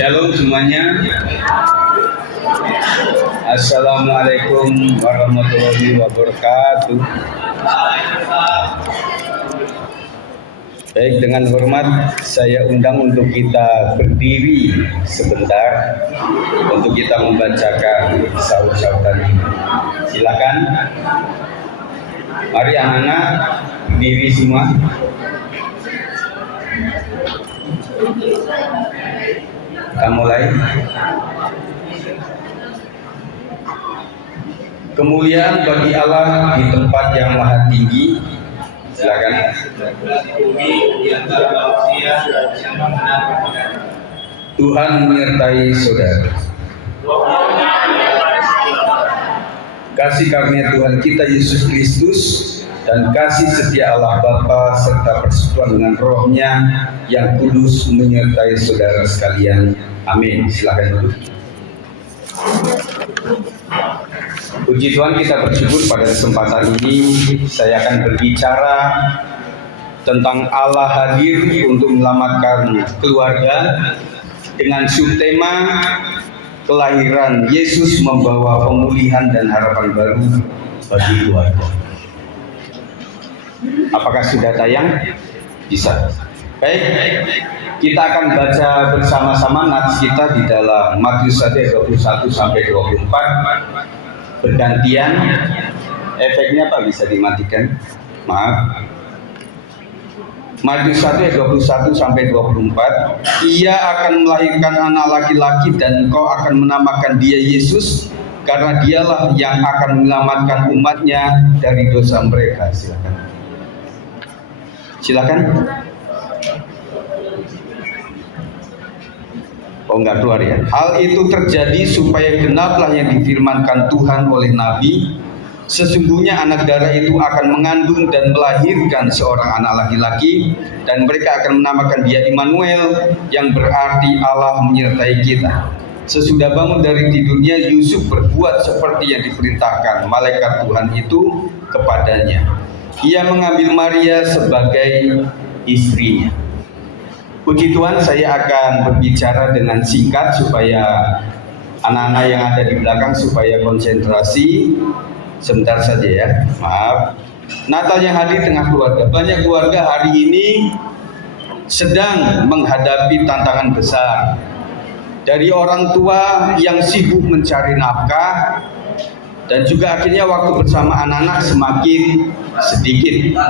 Shalom semuanya. Assalamualaikum warahmatullahi wabarakatuh. Baik, dengan hormat saya undang untuk kita berdiri sebentar untuk kita membacakan sahur-sahur tadi. Silakan. Mari anak-anak berdiri semua. Kita mulai. Kemuliaan bagi Allah di tempat yang maha tinggi. Silakan. Tuhan menyertai saudara. Kasih karunia Tuhan kita Yesus Kristus dan kasih setia Allah Bapa serta persekutuan dengan Roh-Nya yang kudus menyertai saudara sekalian. Amin. Silakan dulu. Puji Tuhan, kita bersyukur pada kesempatan ini saya akan berbicara tentang Allah hadir untuk menyelamatkan keluarga dengan subtema kelahiran Yesus membawa pemulihan dan harapan baru bagi keluarga. Apakah sudah tayang? Bisa. Baik, kita akan baca bersama-sama nats kita di dalam Matius 1 ayat 21 sampai 24. Bergantian. Efeknya apa bisa dimatikan? Maaf. Matius 1 ayat 21 sampai 24. Ia akan melahirkan anak laki-laki dan engkau akan menamakan dia Yesus, karena dialah yang akan menyelamatkan umatnya dari dosa mereka. Silakan. Silakan. Oh, enggak keluar ya. Hal itu terjadi supaya genaplah yang difirmankan Tuhan oleh Nabi. Sesungguhnya anak darah itu akan mengandung dan melahirkan seorang anak laki-laki, dan mereka akan menamakan dia Immanuel, yang berarti Allah menyertai kita. Sesudah bangun dari tidurnya, Yusuf berbuat seperti yang diperintahkan malaikat Tuhan itu kepadanya. Ia mengambil Maria sebagai istrinya. Puji Tuhan, saya akan berbicara dengan singkat supaya anak-anak yang ada di belakang supaya konsentrasi. Sebentar saja ya, maaf. Natal yang hadir tengah keluarga. Banyak keluarga hari ini sedang menghadapi tantangan besar. Dari orang tua yang sibuk mencari nafkah, dan juga akhirnya waktu bersama anak-anak semakin sedikit.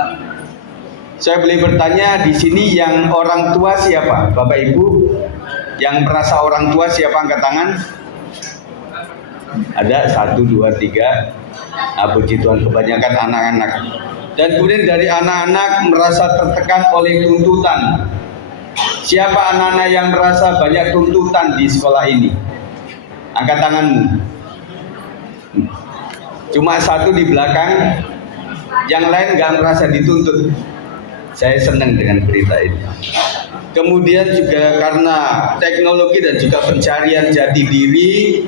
Saya boleh bertanya di sini, yang orang tua siapa? Bapak Ibu yang merasa orang tua siapa, angkat tangan? Ada 1, 2, 3. Puji Tuhan, kebanyakan anak-anak. Dan kemudian dari anak-anak merasa tertekan oleh tuntutan. Siapa anak-anak yang merasa banyak tuntutan di sekolah ini? Angkat tanganmu. Cuma 1 di belakang, yang lain nggak merasa dituntut. Saya senang dengan berita ini. Kemudian juga karena teknologi dan juga pencarian jati diri,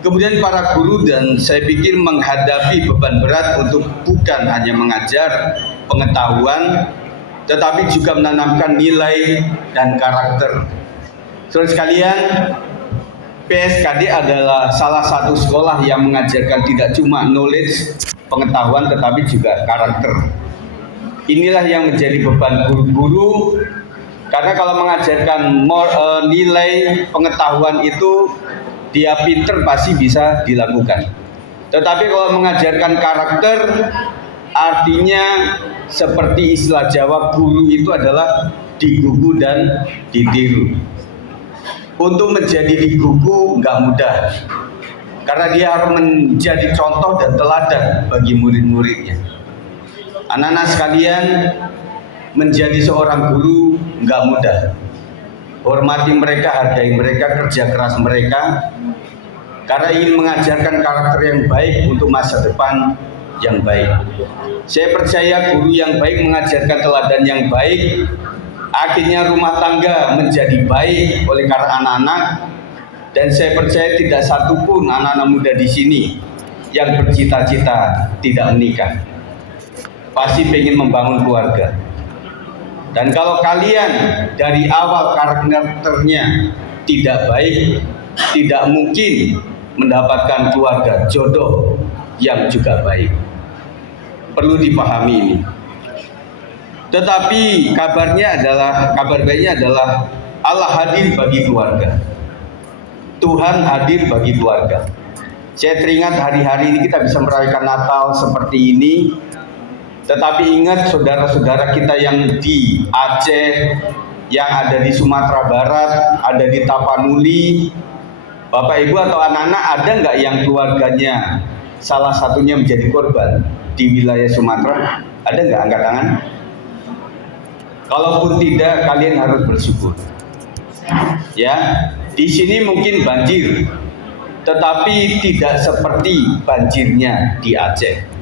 kemudian para guru dan saya pikir menghadapi beban berat untuk bukan hanya mengajar pengetahuan, tetapi juga menanamkan nilai dan karakter. Saudara sekalian, PSKD adalah salah satu sekolah yang mengajarkan tidak cuma knowledge, pengetahuan, tetapi juga karakter. Inilah yang menjadi beban guru-guru, karena kalau mengajarkan nilai pengetahuan itu dia pinter pasti bisa dilakukan. Tetapi kalau mengajarkan karakter, artinya seperti istilah Jawa, guru itu adalah digugu dan ditiru. Untuk menjadi digugu nggak mudah, karena dia harus menjadi contoh dan teladan bagi murid-muridnya. Anak-anak sekalian, menjadi seorang guru nggak mudah. Hormati mereka, hargai mereka, kerja keras mereka, karena ingin mengajarkan karakter yang baik untuk masa depan yang baik. Saya percaya guru yang baik mengajarkan teladan yang baik, akhirnya rumah tangga menjadi baik oleh karena anak-anak. Dan saya percaya tidak satupun anak-anak muda di sini yang bercita-cita tidak menikah. Pasti ingin membangun keluarga. Dan kalau kalian dari awal karakternya tidak baik, tidak mungkin mendapatkan keluarga jodoh yang juga baik. Perlu dipahami ini. Tetapi kabar baiknya adalah Allah hadir bagi keluarga. Tuhan hadir bagi keluarga. Saya teringat hari-hari ini kita bisa merayakan Natal seperti ini. Tetapi ingat saudara-saudara kita yang di Aceh, yang ada di Sumatera Barat, ada di Tapanuli, Bapak Ibu atau anak-anak ada nggak yang keluarganya salah satunya menjadi korban di wilayah Sumatera? Ada nggak? Angkat tangan. Kalaupun tidak, kalian harus bersyukur. Ya, di sini mungkin banjir, tetapi tidak seperti banjirnya di Aceh.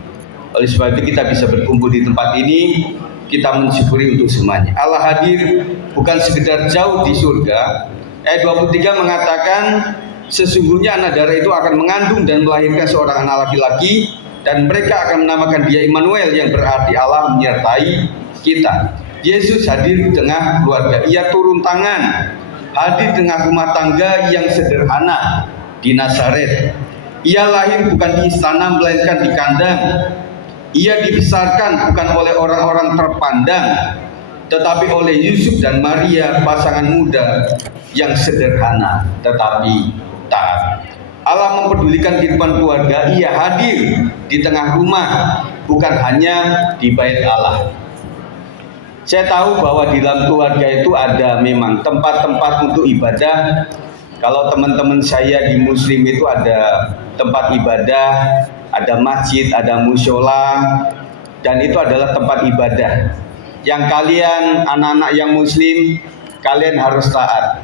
Oleh sebab itu kita bisa berkumpul di tempat ini, kita mensyukuri untuk semuanya. Allah hadir bukan sekedar jauh di surga. Ayat 23 mengatakan, sesungguhnya anak darah itu akan mengandung dan melahirkan seorang anak laki-laki, dan mereka akan menamakan dia Immanuel, yang berarti Allah menyertai kita. Yesus hadir di tengah keluarga. Ia turun tangan, hadir di tengah rumah tangga yang sederhana di Nazaret. Ia lahir bukan di istana melainkan di kandang. Ia dibesarkan bukan oleh orang-orang terpandang, tetapi oleh Yusuf dan Maria, pasangan muda yang sederhana tetapi taat. Allah mempedulikan kehidupan keluarga. Ia hadir di tengah rumah, bukan hanya di bait Allah. Saya tahu bahwa di dalam keluarga itu ada memang tempat-tempat untuk ibadah. Kalau teman-teman saya di Muslim itu ada tempat ibadah, ada masjid, ada musyola, dan itu adalah tempat ibadah. Yang kalian anak-anak yang Muslim, kalian harus taat.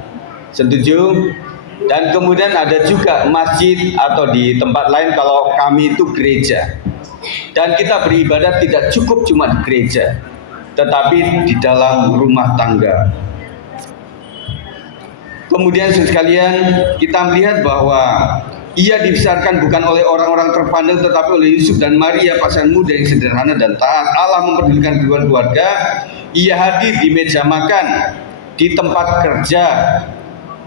Setuju? Dan kemudian ada juga masjid atau di tempat lain, kalau kami itu gereja. Dan kita beribadah tidak cukup cuma di gereja, tetapi di dalam rumah tangga. Kemudian sekalian, kita melihat bahwa ia dibesarkan bukan oleh orang-orang terpandang, tetapi oleh Yusuf dan Maria, pasangan muda yang sederhana dan taat. Allah mempedulikan kehidupan keluarga. Ia hadir di meja makan, di tempat kerja,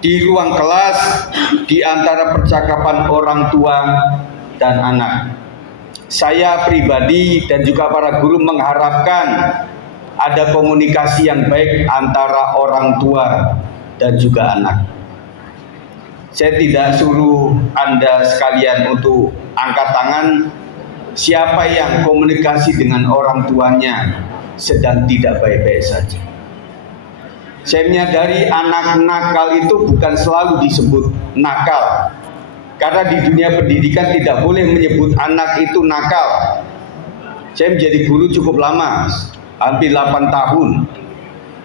di ruang kelas, di antara percakapan orang tua dan anak. Saya pribadi dan juga para guru mengharapkan ada komunikasi yang baik antara orang tua dan juga anak. Saya tidak suruh Anda sekalian untuk angkat tangan siapa yang komunikasi dengan orang tuanya sedang tidak baik-baik saja. Saya menyadari anak nakal itu bukan selalu disebut nakal, karena di dunia pendidikan tidak boleh menyebut anak itu nakal. Saya menjadi guru cukup lama, hampir 8 tahun.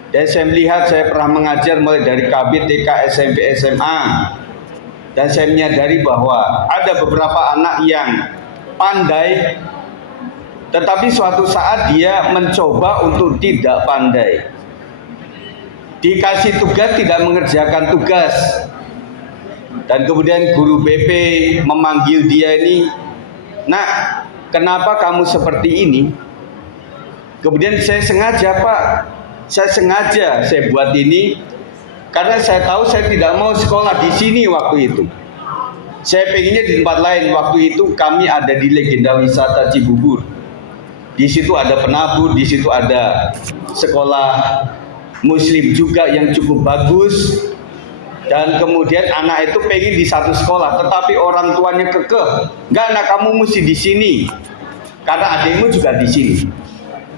Dan saya melihat, saya pernah mengajar mulai dari KB, TK, SMP, SMA. Dan saya menyadari bahwa ada beberapa anak yang pandai, tetapi suatu saat dia mencoba untuk tidak pandai. Dikasih tugas tidak mengerjakan tugas. Dan kemudian guru BP memanggil dia ini, "Nak, kenapa kamu seperti ini?" Kemudian saya sengaja, "Pak, saya buat ini karena saya tahu saya tidak mau sekolah di sini waktu itu. Saya pengennya di tempat lain." Waktu itu kami ada di Legenda Wisata Cibubur. Di situ ada penabur, di situ ada sekolah Muslim juga yang cukup bagus. Dan kemudian anak itu pengen di satu sekolah, tetapi orang tuanya kekeh, "Enggak, anak kamu mesti di sini karena adikmu juga di sini."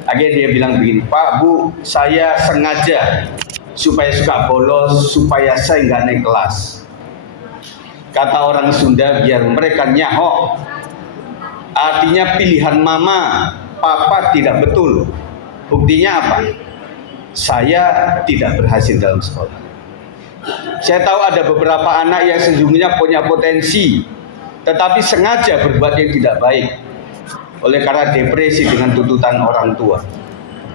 Akhirnya dia bilang begini, "Pak, Bu, saya sengaja supaya suka bolos, supaya saya nggak naik kelas." Kata orang Sunda, biar mereka nyahok. Artinya pilihan mama, papa tidak betul. Buktinya apa? Saya tidak berhasil dalam sekolah. Saya tahu ada beberapa anak yang sesungguhnya punya potensi, tetapi sengaja berbuat yang tidak baik oleh karena depresi dengan tuntutan orang tua.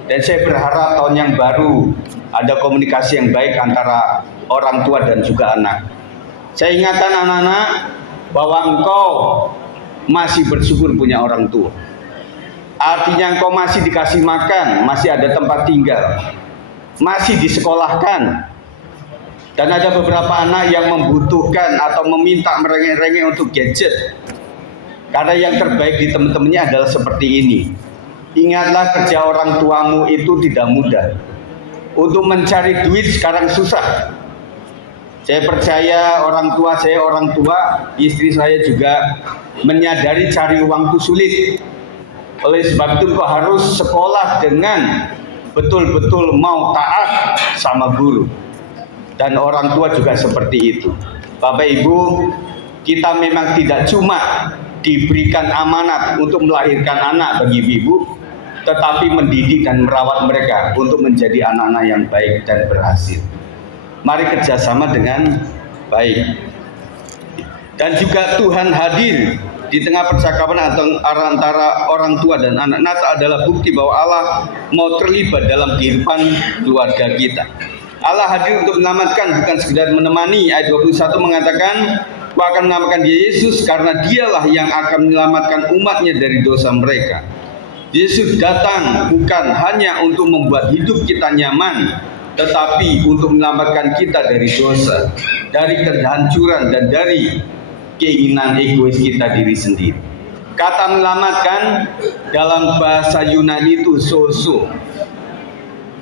Dan saya berharap tahun yang baru ada komunikasi yang baik antara orang tua dan juga anak. Saya ingatkan anak-anak bahwa engkau masih bersyukur punya orang tua. Artinya engkau masih dikasih makan, masih ada tempat tinggal, masih disekolahkan. Dan ada beberapa anak yang membutuhkan atau meminta merengek-rengek untuk gadget. Karena yang terbaik di teman-temannya adalah seperti ini. Ingatlah kerja orang tuamu itu tidak mudah. Untuk mencari duit sekarang susah. Saya percaya orang tua, istri saya juga menyadari cari uang itu sulit. Oleh sebab itu kok harus sekolah dengan betul-betul mau taat sama guru. Dan orang tua juga seperti itu. Bapak Ibu, kita memang tidak cuma diberikan amanat untuk melahirkan anak bagi ibu, tetapi mendidik dan merawat mereka untuk menjadi anak-anak yang baik dan berhasil. Mari kerjasama dengan baik. Dan juga Tuhan hadir di tengah percakapan antara orang tua dan anak. Natal adalah bukti bahwa Allah mau terlibat dalam kehidupan keluarga kita. Allah hadir untuk menyelamatkan, bukan sekedar menemani. Ayat 21 mengatakan, Aku akan menyelamatkan dia Yesus karena dialah yang akan menyelamatkan umatnya dari dosa mereka. Yesus datang bukan hanya untuk membuat hidup kita nyaman, tetapi untuk menyelamatkan kita dari dosa, dari kehancuran dan dari keinginan egois kita diri sendiri. Kata menyelamatkan dalam bahasa Yunani itu sozo,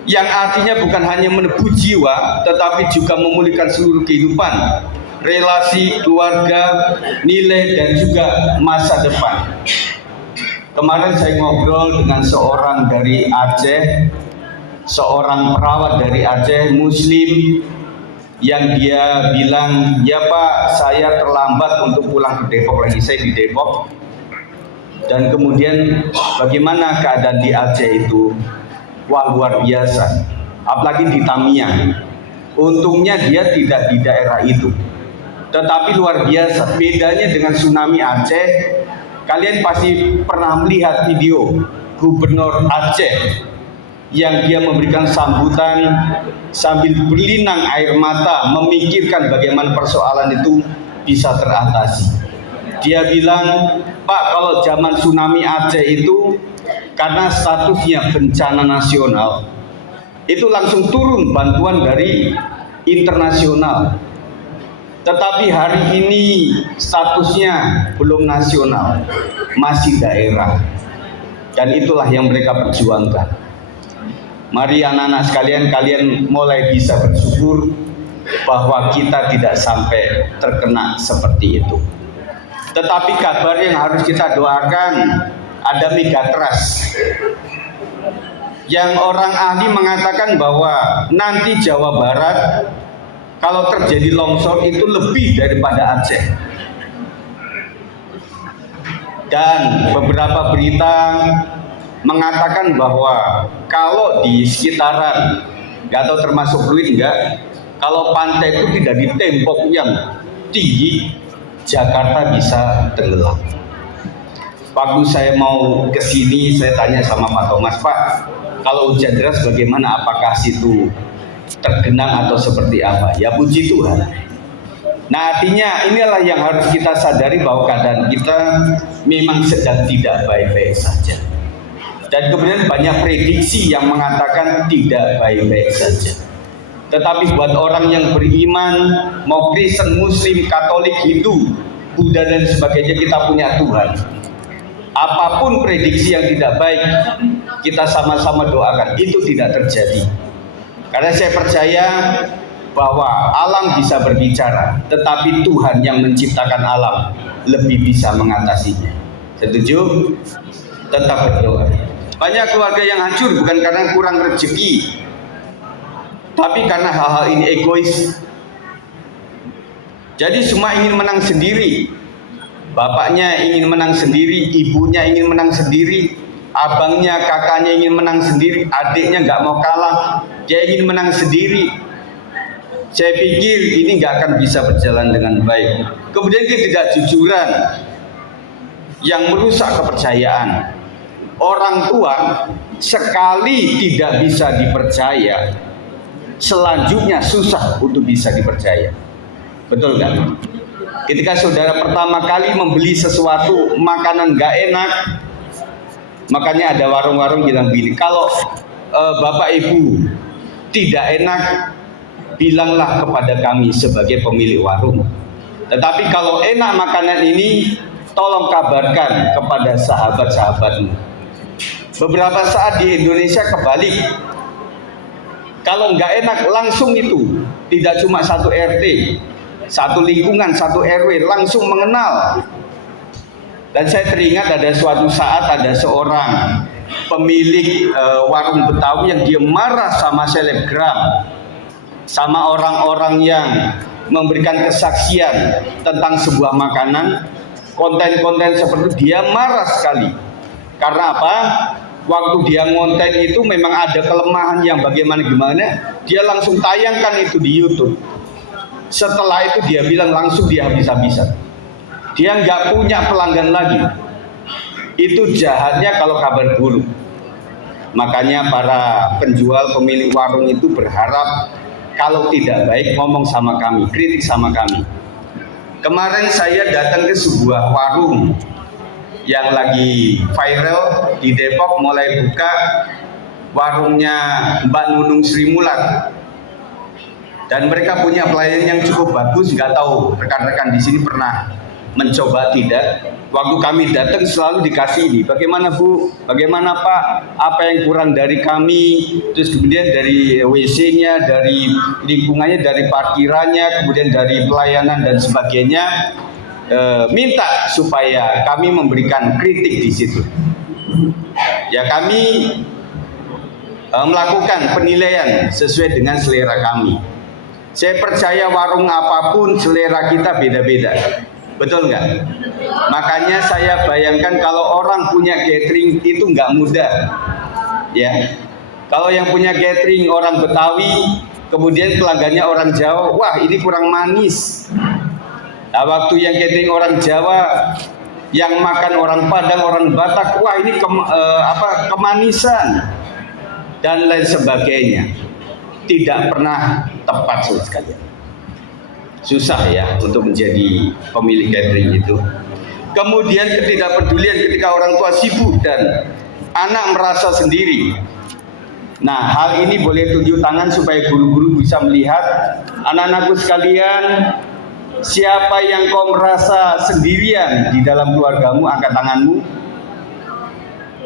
yang artinya bukan hanya menebus jiwa, tetapi juga memulihkan seluruh kehidupan, relasi, keluarga, nilai, dan juga masa depan. Kemarin saya ngobrol dengan seorang dari Aceh, seorang perawat dari Aceh, Muslim, yang dia bilang, ya Pak, saya terlambat untuk pulang ke Depok, lagi saya di Depok. Dan kemudian bagaimana keadaan di Aceh itu? Wah, luar biasa. Apalagi di Tamiang. Untungnya dia tidak di daerah itu. Tetapi luar biasa, bedanya dengan tsunami Aceh. Kalian pasti pernah melihat video Gubernur Aceh yang dia memberikan sambutan sambil berlinang air mata, memikirkan bagaimana persoalan itu bisa teratasi. Dia bilang, Pak, kalau zaman tsunami Aceh itu karena statusnya bencana nasional, itu langsung turun bantuan dari internasional. Tetapi hari ini statusnya belum nasional, masih daerah. Dan itulah yang mereka perjuangkan. Mari anak-anak sekalian, kalian mulai bisa bersyukur bahwa kita tidak sampai terkena seperti itu. Tetapi kabar yang harus kita doakan, ada megatrust yang orang ahli mengatakan bahwa nanti Jawa Barat kalau terjadi longsor itu lebih daripada Aceh. Dan beberapa berita mengatakan bahwa kalau di sekitaran, nggak tahu termasuk Pluit enggak, kalau pantai itu tidak ditembok yang tinggi, Jakarta bisa tenggelam. Waktu saya mau ke sini, saya tanya sama Pak Thomas, Pak, kalau hujan deras bagaimana? Apakah situ tergenang atau seperti apa? Ya puji Tuhan. Nah, artinya inilah yang harus kita sadari bahwa keadaan kita memang sedang tidak baik-baik saja. Dan kemudian banyak prediksi yang mengatakan tidak baik-baik saja. Tetapi buat orang yang beriman, mau Kristen, Muslim, Katolik, Hindu, Buddha dan sebagainya, kita punya Tuhan. Apapun prediksi yang tidak baik, kita sama-sama doakan itu tidak terjadi. Karena saya percaya bahwa alam bisa berbicara, tetapi Tuhan yang menciptakan alam lebih bisa mengatasinya. Setuju? Tetap berdoa. Banyak keluarga yang hancur bukan karena kurang rezeki, tapi karena hal-hal ini egois. Jadi semua ingin menang sendiri. Bapaknya ingin menang sendiri, ibunya ingin menang sendiri, abangnya, kakaknya ingin menang sendiri, adiknya nggak mau kalah, dia ingin menang sendiri. Saya pikir ini nggak akan bisa berjalan dengan baik. Kemudian ketidakjujuran yang merusak kepercayaan. Orang tua sekali tidak bisa dipercaya, selanjutnya susah untuk bisa dipercaya. Betul kan? Ketika saudara pertama kali membeli sesuatu makanan gak enak, makanya ada warung-warung bilang gini, kalau bapak ibu tidak enak bilanglah kepada kami sebagai pemilik warung. Tetapi kalau enak makanan ini, tolong kabarkan kepada sahabat-sahabatmu. Beberapa saat di Indonesia kebalik. Kalau nggak enak langsung itu, tidak cuma satu RT, satu lingkungan, satu RW langsung mengenal. Dan saya teringat ada suatu saat ada seorang pemilik warung Betawi yang dia marah sama selebgram, sama orang-orang yang memberikan kesaksian tentang sebuah makanan, konten-konten seperti itu, dia marah sekali. Karena apa? Waktu dia ngonten itu memang ada kelemahan yang bagaimana-gimana, dia langsung tayangkan itu di YouTube. Setelah itu dia bilang langsung dia habis-habisan. Dia nggak punya pelanggan lagi. Itu jahatnya kalau kabar buruk. Makanya para penjual, pemilik warung itu berharap kalau tidak baik ngomong sama kami, kritik sama kami. Kemarin saya datang ke sebuah warung yang lagi viral di Depok, mulai buka warungnya Mbak Nunung Sri Mulat. Dan mereka punya pelayanan yang cukup bagus. Nggak tahu rekan-rekan di sini pernah mencoba tidak? Waktu kami datang selalu dikasih ini. Bagaimana Bu? Bagaimana Pak? Apa yang kurang dari kami? Terus kemudian dari WC-nya, dari lingkungannya, dari parkirannya, kemudian dari pelayanan dan sebagainya. Minta supaya kami memberikan kritik di situ. Ya kami melakukan penilaian sesuai dengan selera kami. Saya percaya warung apapun selera kita beda-beda. Betul nggak? Makanya saya bayangkan kalau orang punya catering itu nggak mudah. Ya, kalau yang punya catering orang Betawi, kemudian pelanggannya orang Jawa, wah ini kurang manis. Nah, waktu yang catering orang Jawa, yang makan orang Padang, orang Batak, wah ini kemanisan dan lain sebagainya. Tidak pernah tepat sekali. Susah ya untuk menjadi pemilik catering itu. Kemudian ketidakpedulian ketika orang tua sibuk dan anak merasa sendiri. Nah, hal ini boleh tunjuk tangan supaya guru-guru bisa melihat. Anak-anakku sekalian, siapa yang kau merasa sendirian di dalam keluargamu, angkat tanganmu.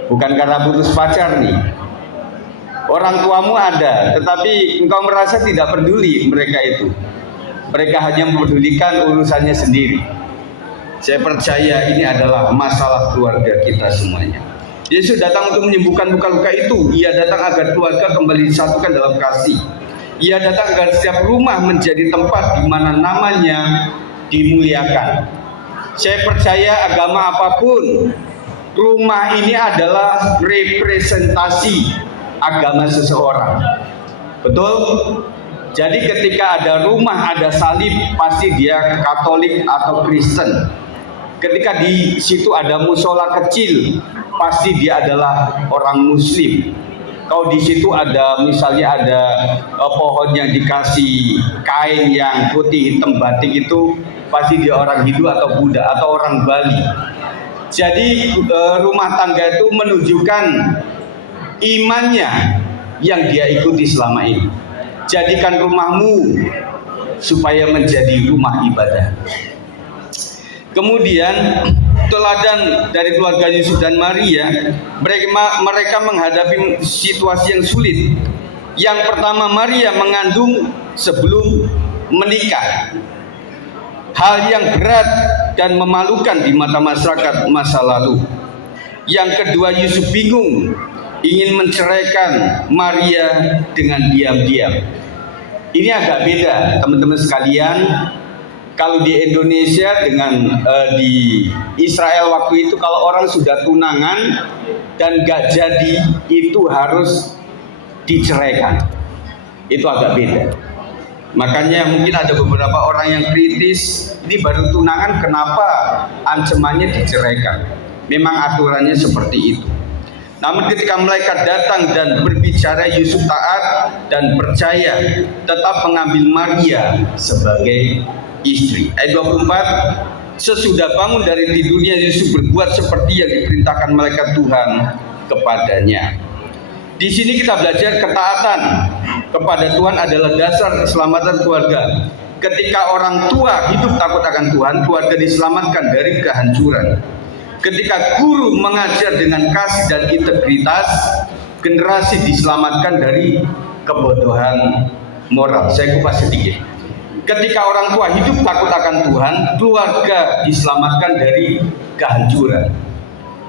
Bukan karena putus pacar nih. Orang tuamu ada, tetapi engkau merasa tidak peduli mereka itu. Mereka hanya mempedulikan urusannya sendiri. Saya percaya ini adalah masalah keluarga kita semuanya. Yesus datang untuk menyembuhkan luka-luka itu. Ia datang agar keluarga kembali disatukan dalam kasih. Ia datang agar setiap rumah menjadi tempat di mana namanya dimuliakan. Saya percaya agama apapun, rumah ini adalah representasi agama seseorang. Betul? Jadi ketika ada rumah, ada salib, pasti dia Katolik atau Kristen. Ketika di situ ada musola kecil, pasti dia adalah orang Muslim. Kalau di situ ada misalnya ada pohon yang dikasih kain yang putih hitam batik itu, pasti dia orang Hindu atau Buddha atau orang Bali. Jadi rumah tangga itu menunjukkan imannya yang dia ikuti selama ini. Jadikan rumahmu supaya menjadi rumah ibadah. Kemudian teladan dari keluarga Yusuf dan Maria, mereka menghadapi situasi yang sulit. Yang pertama, Maria mengandung sebelum menikah. Hal yang berat dan memalukan di mata masyarakat masa lalu. Yang kedua, Yusuf bingung ingin menceraikan Maria dengan diam-diam. Ini agak beda, teman-teman sekalian. Kalau di Indonesia dengan di Israel waktu itu, kalau orang sudah tunangan dan gak jadi, itu harus diceraikan. Itu agak beda. Makanya mungkin ada beberapa orang yang kritis, ini baru tunangan kenapa ancamannya diceraikan. Memang aturannya seperti itu. Namun ketika malaikat datang dan berbicara, Yusuf taat dan percaya, tetap mengambil Maria sebagai istri. Ayat 24, sesudah bangun dari tidurnya, Yusuf berbuat seperti yang diperintahkan malaikat Tuhan kepadanya. Di sini kita belajar ketaatan kepada Tuhan adalah dasar keselamatan keluarga. Ketika orang tua hidup takut akan Tuhan, keluarga diselamatkan dari kehancuran. Ketika guru mengajar dengan kasih dan integritas, generasi diselamatkan dari kebodohan moral. Saya kupas sedikit. Ketika orang tua hidup takut akan Tuhan, keluarga diselamatkan dari kehancuran.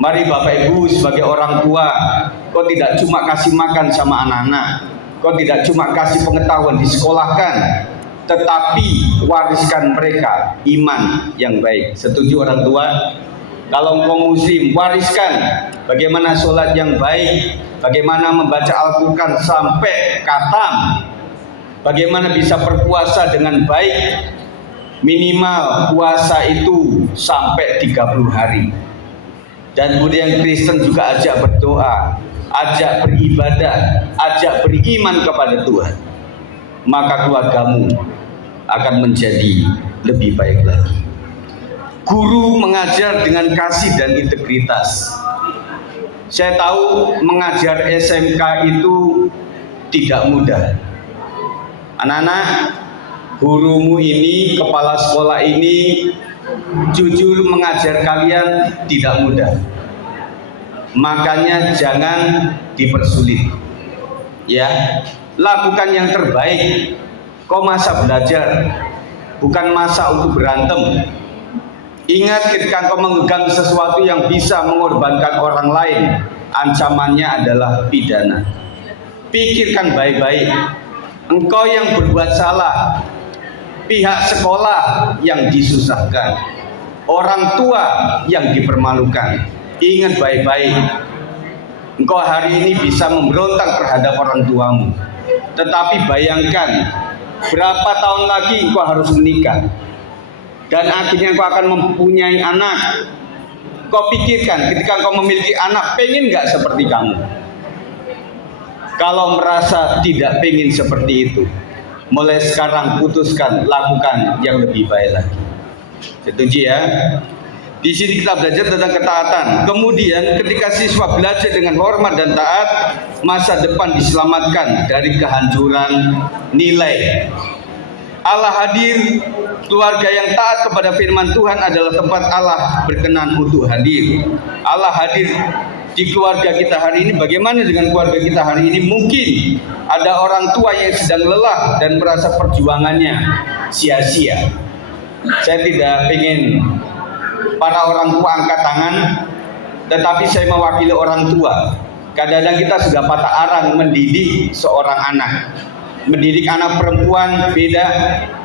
Mari Bapak Ibu sebagai orang tua, kau tidak cuma kasih makan sama anak-anak, kau tidak cuma kasih pengetahuan disekolahkan, tetapi wariskan mereka iman yang baik. Setuju orang tua? Kalau engkau muslim, wariskan bagaimana sholat yang baik, bagaimana membaca Al-Quran sampai khatam, bagaimana bisa berpuasa dengan baik, minimal puasa itu sampai 30 hari. Dan kemudian Kristen juga ajak berdoa, ajak beribadah, ajak beriman kepada Tuhan. Maka keluargamu akan menjadi lebih baik lagi. Guru mengajar dengan kasih dan integritas. Saya tahu mengajar SMK itu tidak mudah. Anak-anak, gurumu ini, kepala sekolah ini jujur mengajar kalian tidak mudah. Makanya jangan dipersulit. Ya, lakukan yang terbaik. Kau masa belajar, bukan masa untuk berantem. Ingat, ketika kau memegang sesuatu yang bisa mengorbankan orang lain, ancamannya adalah pidana. Pikirkan baik-baik. Engkau yang berbuat salah, pihak sekolah yang disusahkan, orang tua yang dipermalukan. Ingat baik-baik, engkau hari ini bisa memberontak terhadap orang tuamu, tetapi bayangkan berapa tahun lagi engkau harus menikah, dan akhirnya engkau akan mempunyai anak. Kau pikirkan ketika engkau memiliki anak, pengen gak seperti kamu? Kalau merasa tidak pengen seperti itu, mulai sekarang putuskan, lakukan yang lebih baik lagi. Setuju ya? Di sini kita belajar tentang ketaatan. Kemudian ketika siswa belajar dengan hormat dan taat, masa depan diselamatkan dari kehancuran nilai. Allah hadir, keluarga yang taat kepada firman Tuhan adalah tempat Allah berkenan untuk hadir. Allah hadir di keluarga kita hari ini. Bagaimana dengan keluarga kita hari ini? Mungkin ada orang tua yang sedang lelah dan merasa perjuangannya sia-sia. Saya tidak ingin para orang tua angkat tangan, tetapi saya mewakili orang tua. Kadang-kadang kita sudah patah arang mendidik seorang anak. Mendidik anak perempuan beda,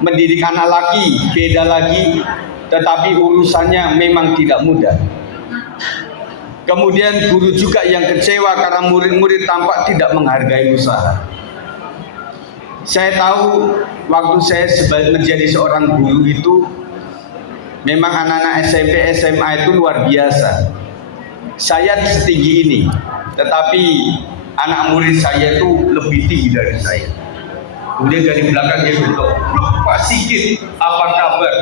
mendidik anak laki beda lagi, tetapi urusannya memang tidak mudah. Kemudian guru juga yang kecewa karena murid-murid tampak tidak menghargai usaha. Saya tahu waktu saya menjadi seorang guru itu, memang anak-anak SMP, SMA itu luar biasa. Saya setinggi ini, tetapi anak murid saya itu lebih tinggi dari saya. Kemudian dari belakang dia bilang, Pak Sigit, apa kabar?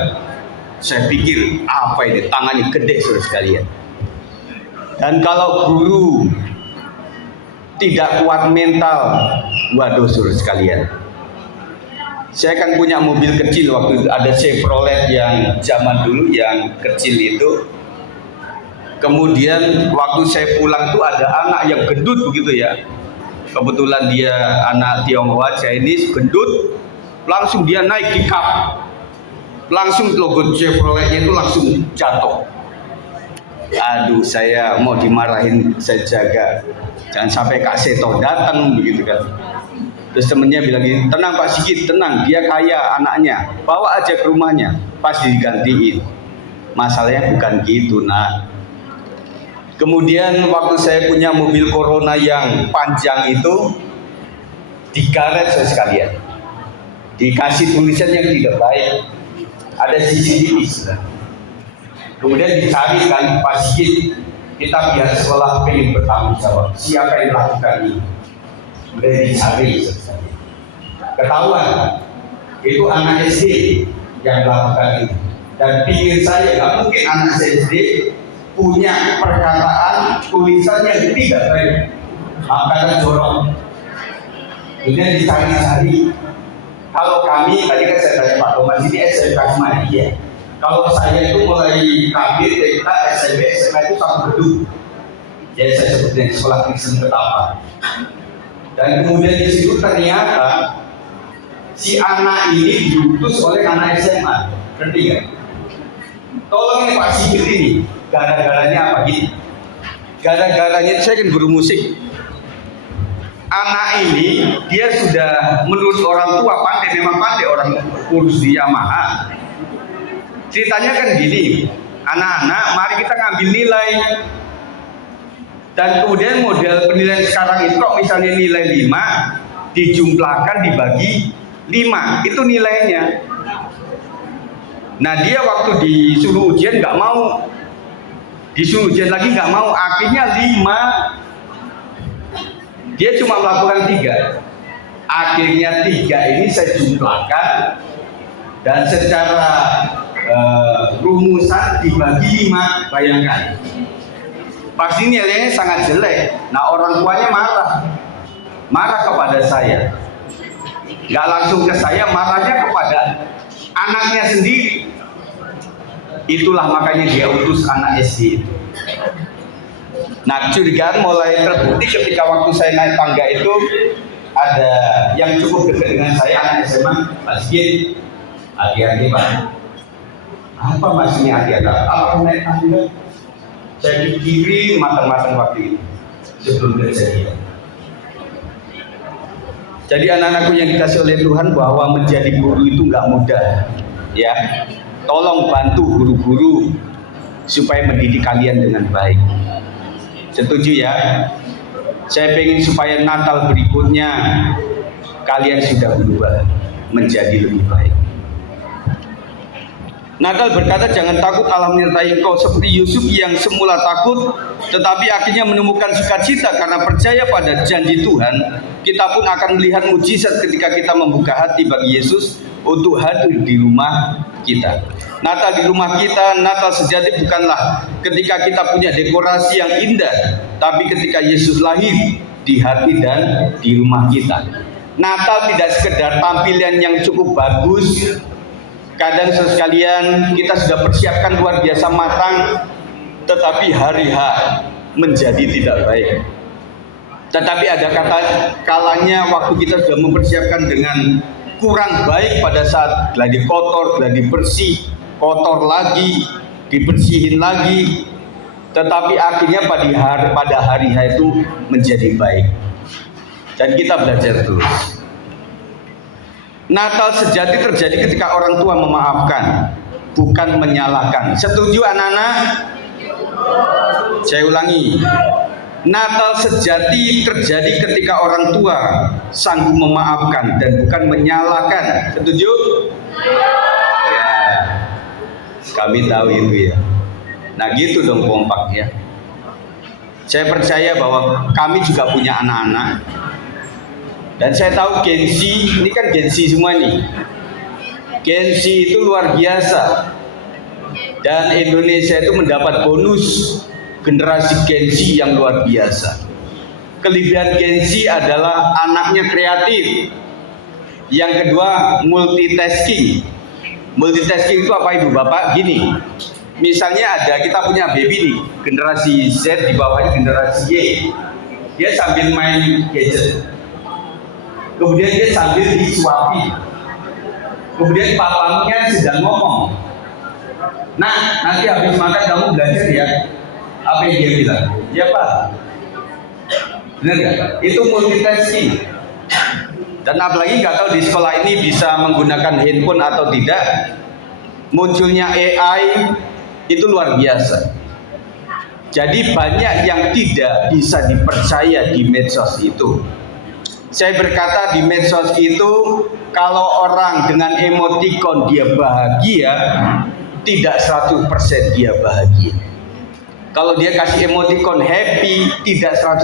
Saya pikir, apa ini? Tangannya gede saudara sekalian. Dan kalau guru tidak kuat mental, waduh saudara sekalian. Saya kan punya mobil kecil waktu itu, ada Chevrolet yang zaman dulu yang kecil itu. Kemudian waktu saya pulang tuh ada anak yang gendut begitu ya. Kebetulan dia anak Tionghoa, Chinese, gendut. Langsung dia naik di kap. Langsung logo Chevroletnya itu langsung jatuh. Aduh, saya mau dimarahin, saya jaga. Jangan sampai Kak Seto datang begitu kan. Terus temennya bilang gini, tenang Pak Sigit, tenang, dia kaya anaknya, bawa aja ke rumahnya, pasti digantiin. Masalahnya bukan gitu, nak. Kemudian waktu saya punya mobil Corona yang panjang itu, digaret saya sekalian, dikasih tulisan yang tidak baik, ada CCTV. Kemudian dicari kan Pak Sigit, kita biar sekolah pengen bertanggung jawab, siapa yang melakukan ini? Kemudian dicari, ketahuan itu anak SD yang melakukan itu. Dan pikir saya nggak mungkin anak SD punya perkataan tulisan yang tidak baik, makanya jorok. Kemudian dicari-cari. Kalau kami, tadi kan saya tanya Pak Thomas, ini SMK Ahmadiyah. Kalau saya itu mulai KB, TK, SMP, SMA itu satu gedung. Jadi saya sebutnya sekolah Kristen Ketapang. Dan kemudian di situ ternyata si anak ini diutus oleh anak SMA. Ngerti nggak? Tolong ini Pak Sigit ini, gara-garanya apa gini? Gara-garanya saya kan guru musik. Anak ini dia sudah menurut orang tua pandai, memang pandai orang kurus di Yamaha. Ceritanya kan gini, anak-anak mari kita ngambil nilai. Dan kemudian model penilaian sekarang itu kok misalnya nilai 5 dijumlahkan dibagi 5, itu nilainya. Nah dia waktu disuruh ujian nggak mau, disuruh ujian lagi nggak mau, akhirnya 5, dia cuma melakukan 3. Akhirnya 3 ini saya jumlahkan dan secara rumusan dibagi 5, bayangkan. Pasti nilainya sangat jelek. Nah orang tuanya marah kepada saya. Nggak langsung ke saya, marahnya kepada anaknya sendiri. Itulah makanya dia utus anak SD itu. Nah kecurigaan mulai terbukti ketika waktu saya naik tangga itu ada yang cukup dekat dengan saya, anak SMA, Pak Sigit, hati-hati Pak. Apa maksudnya hati-hati? Apa naik tangga? Saya pikirin matang-matang waktu itu sebelum kejadian. Jadi anak-anakku yang dikasih oleh Tuhan, bahwa menjadi guru itu nggak mudah, ya. Tolong bantu guru-guru supaya mendidik kalian dengan baik. Setuju ya? Saya pengen supaya Natal berikutnya kalian sudah berubah menjadi lebih baik. Natal berkata, jangan takut, Allah menyertai engkau, seperti Yusuf yang semula takut tetapi akhirnya menemukan sukacita karena percaya pada janji Tuhan. Kita pun akan melihat mujizat ketika kita membuka hati bagi Yesus untuk hadir di rumah kita. Natal di rumah kita, Natal sejati bukanlah ketika kita punya dekorasi yang indah, tapi ketika Yesus lahir di hati dan di rumah kita. Natal tidak sekedar tampilan yang cukup bagus. Kadang sekalian kita sudah persiapkan luar biasa matang, tetapi hari H menjadi tidak baik. Tetapi ada kalanya waktu kita sudah mempersiapkan dengan kurang baik, pada saat gladi kotor, gladi bersih, kotor lagi, dibersihin lagi, tetapi akhirnya pada hari H itu menjadi baik. Dan kita belajar terus. Natal sejati terjadi ketika orang tua memaafkan, bukan menyalahkan. Setuju anak-anak? Saya ulangi. Natal sejati terjadi ketika orang tua sanggup memaafkan dan bukan menyalahkan. Setuju? Ya. Kami tahu itu ya. Nah gitu dong kompak ya. Saya percaya bahwa kami juga punya anak-anak. Dan saya tahu Gen Z, ini kan Gen Z semua nih. Gen Z itu luar biasa. Dan Indonesia itu mendapat bonus generasi Gen Z yang luar biasa. Kelebihan Gen Z adalah anaknya kreatif. Yang kedua, multitasking. Multitasking itu apa Ibu Bapak? Gini, misalnya kita punya baby nih, generasi Z di bawahnya generasi Y. Dia sambil main gadget. Kemudian dia sambil disuapi. Kemudian papanya sedang ngomong. Nah, nanti habis makan kamu belajar ya. Apa yang dia bilang? Ya Pak. Benar nggak? Itu multitasking. Dan apalagi nggak tahu di sekolah ini bisa menggunakan handphone atau tidak. Munculnya AI itu luar biasa. Jadi banyak yang tidak bisa dipercaya di medsos itu. Saya berkata di medsos itu, kalau orang dengan emoticon dia bahagia, tidak 100% dia bahagia. Kalau dia kasih emoticon happy, tidak 100%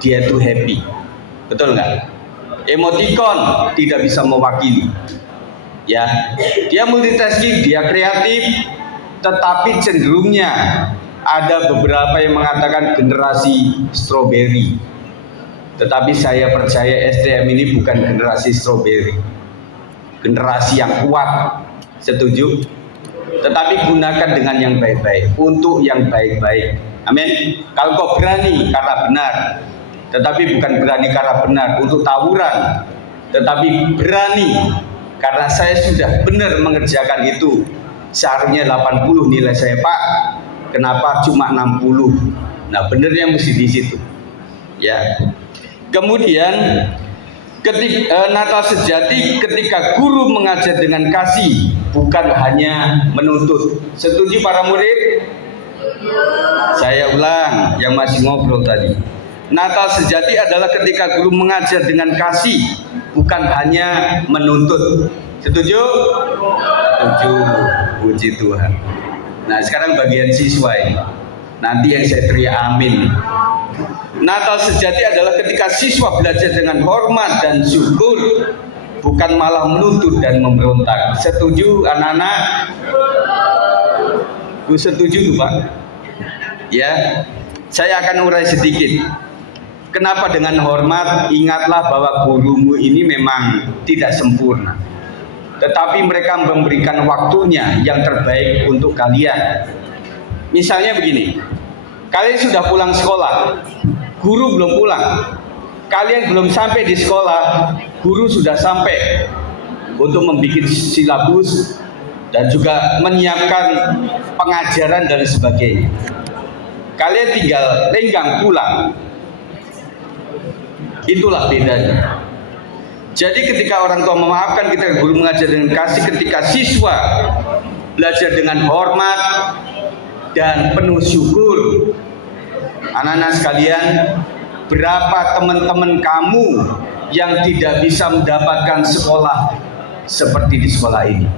dia tuh happy. Betul nggak? Emoticon tidak bisa mewakili. Ya, dia multitasking, dia kreatif, tetapi cenderungnya ada beberapa yang mengatakan generasi strawberry. Tetapi saya percaya STM ini bukan generasi stroberi, generasi yang kuat, setuju? Tetapi gunakan dengan yang baik-baik, untuk yang baik-baik. Amin. Kalau kau berani karena benar, tetapi bukan berani karena benar untuk tawuran, tetapi berani karena saya sudah benar mengerjakan itu. Seharusnya 80 nilai saya, Pak. Kenapa cuma 60? Nah, benernya mesti di situ. Ya. Kemudian Natal sejati ketika guru mengajar dengan kasih, bukan hanya menuntut. Setuju para murid? Saya ulang yang masih ngobrol tadi. Natal sejati adalah ketika guru mengajar dengan kasih, bukan hanya menuntut. Setuju? Setuju. Puji Tuhan. Nah, sekarang bagian siswa ini. Nanti yang saya teriak amin. Natal sejati adalah ketika siswa belajar dengan hormat dan syukur, bukan malah menuntut dan memberontak. Setuju anak-anak? Gue setuju Pak. Ya, saya akan urai sedikit. Kenapa dengan hormat? Ingatlah bahwa gurumu ini memang tidak sempurna, tetapi mereka memberikan waktunya yang terbaik untuk kalian. Misalnya begini, kalian sudah pulang sekolah, guru belum pulang. Kalian belum sampai di sekolah, guru sudah sampai untuk membuat silabus dan juga menyiapkan pengajaran dan sebagainya. Kalian tinggal lenggang pulang. Itulah bedanya. Jadi ketika orang tua memaafkan, kita guru mengajar dengan kasih, ketika siswa belajar dengan hormat dan penuh syukur. Anak-anak sekalian, berapa teman-teman kamu yang tidak bisa mendapatkan sekolah seperti di sekolah ini?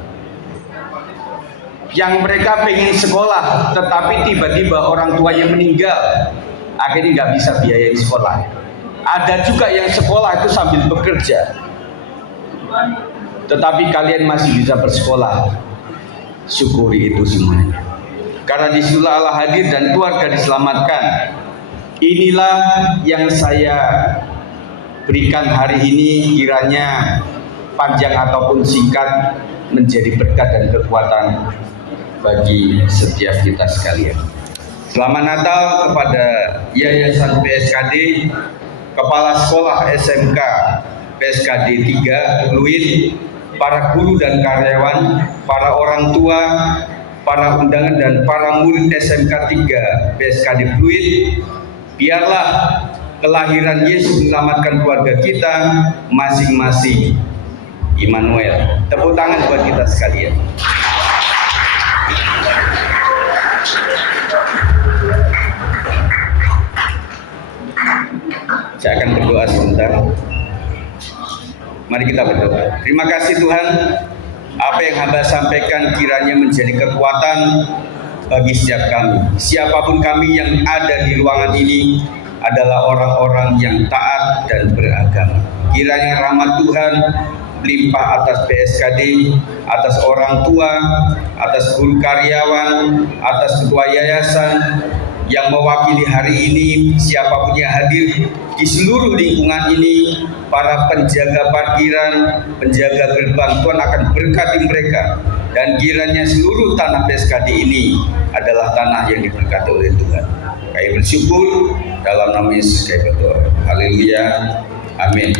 Yang mereka pengen sekolah, tetapi tiba-tiba orang tuanya meninggal, akhirnya nggak bisa biayai sekolah. Ada juga yang sekolah itu sambil bekerja, tetapi kalian masih bisa bersekolah. Syukuri itu semuanya, karena disitulah Allah hadir dan keluarga diselamatkan. Inilah yang saya berikan hari ini, kiranya panjang ataupun singkat menjadi berkat dan kekuatan bagi setiap kita sekalian. Selamat Natal kepada Yayasan PSKD, Kepala Sekolah SMK PSKD 3 Pluit, para guru dan karyawan, para orang tua, para undangan dan para murid SMK 3 PSKD Pluit. Biarlah kelahiran Yesus menyelamatkan keluarga kita masing-masing. Immanuel. Tepuk tangan buat kita sekalian. Saya akan berdoa sebentar. Mari kita berdoa. Terima kasih Tuhan, apa yang hamba sampaikan kiranya menjadi kekuatan bagi setiap kami. Siapapun kami yang ada di ruangan ini adalah orang-orang yang taat dan beragama. Kiranya rahmat Tuhan melimpah atas PSKD, atas orang tua, atas guru karyawan, atas ketua yayasan yang mewakili hari ini, siapapun yang hadir di seluruh lingkungan ini, para penjaga parkiran, penjaga gerbang, Tuhan akan berkati mereka. Dan kiranya seluruh tanah PSKD ini adalah tanah yang diberkati oleh Tuhan. Kami bersyukur dalam nama Yesus kami berdoa. Haleluya. Amin.